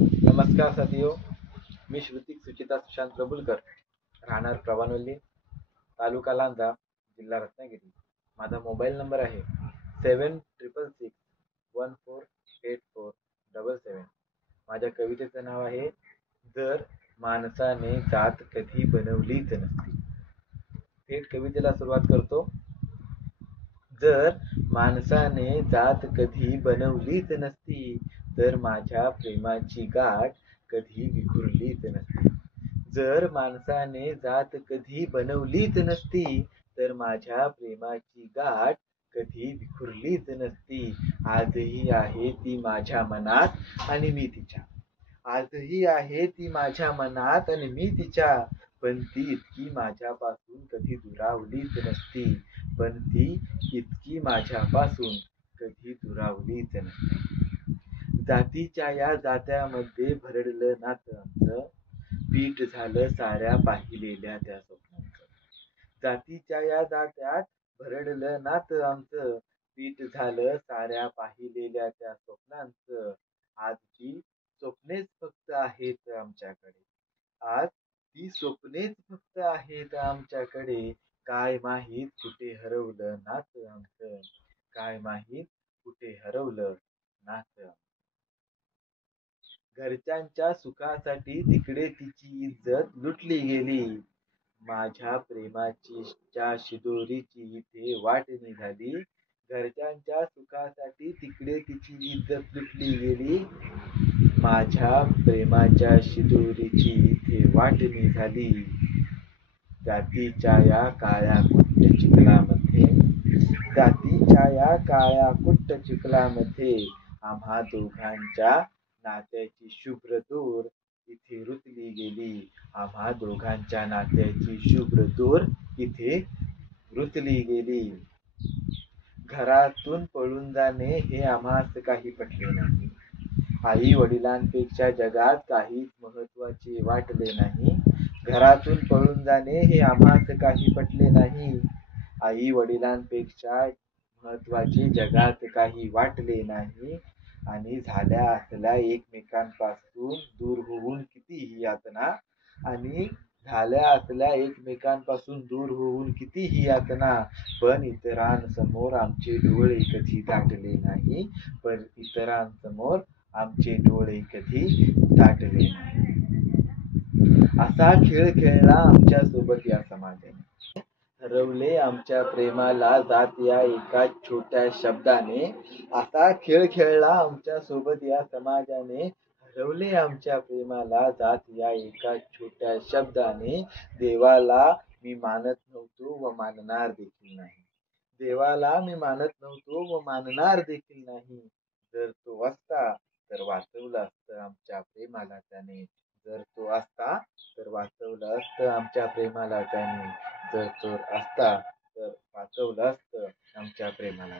नमस्कार साथियो, मी श्रुतिक सुचिता सुशांत प्रभुलकर, राहणार प्रभानवल्ली, तालुका लांजा, जिल्हा रत्नागिरी. माझा मोबाईल नंबर आहे 7666148477. माझ्या कवितेचं नाव आहे जर माणसाने जात कधी बनवलीच नसती. थेट कवितेला सुरुवात करतो. जर माणसाने जात कधी बनवलीच नसती, तर माझ्या प्रेमाची गाठ कधी विखुरलीच नसती. जर माणसाने जात कधी बनवलीच नसती, तर माझ्या प्रेमाची गाठ कधी विखुरलीच नसती. आजही आहे ती माझ्या मनात आणि मी तिच्या. आजही आहे ती माझ्या मनात आणि मी तिच्या. पण ती इतकी माझ्यापासून कधी दुरावलीच नसती. पण ती इतकी माझ्यापासून कधी दुरावलीच नसती. जातीच्या या जात्यामध्ये भरडलं नातं आमचं, पीठ झालं साऱ्या पाहिलेल्या त्या स्वप्नांचं. जातीच्या या जात्यात भरडलं नातं आमचं, पीठ झालं साऱ्या पाहिलेल्या त्या स्वप्नांचं. आजची स्वप्नेच फक्त आहेत आमच्याकडे. आज ती स्वप्नेच फक्त आहेत आमच्याकडे. काय माहीत कुठे हरवलं नातं आमचं. काय माहीत कुठे हरवलं नातं. घरच्यांच्या सुखासाठी तिकडे तिची इज्जत लुटली गेली. माझ्या प्रेमाची शिदोरीची इथे वाट निघाली. घरच्यांच्या सुखासाठी तिकडे तिची इज्जत लुटली गेली. माझ्या प्रेमाच्या शिदोरीची इथे वाट निघाली. जातीच्या या काळ्या कुट्ट चिखलामध्ये, जातीच्या या काळ्या कुट्ट चिखलामध्ये आम्हा दोघांच्या नात्याची शुभ्र दोर इथे रुतली गेली. आम्हा दोघांच्या नात्याची शुभ्र दोर इथे रुतली गेली. घरातून पळून जाणे हे आम्हास काही पटले नाही. आई वडिलांपेक्षा जगात काहीच महत्वाचे वाटले नाही. घरातून पळून जाणे हे आम्हास काही पटले नाही. आई वडिलांपेक्षा महत्वाचे जगात काही वाटले नाही. आणि झाल्या असल्या एकमेकांपासून दूर होऊन कितीही यातना, आणि झाल्या असल्या एकमेकांपासून दूर होऊन कितीही यातना. पण इतरांसमोर आमचे डोळे कधी दाटले नाही. पण इतरांसमोर आमचे डोळे कधी दाटले नाही. असा खेळ खेळला आमच्या सोबत या समाजाने. हरवले आमच्या प्रेमाला जात या एका छोट्या शब्दाने. असा खेळ खेळला आमच्या सोबत या समाजाने. हरवले आमच्या प्रेमाला जात या एका छोट्या शब्दाने. देवाला मी मानत नव्हतो व मानणार देखील नाही. देवाला मी मानत नव्हतो व मानणार देखील नाही. जर तो असता तर वाचवलं असतं आमच्या प्रेमाला त्याने. जर तो असता तर वाचवलं असतं आमच्या प्रेमाला त्याने. जर तो असता तर वाचवलं असतं आमच्या प्रेमाला.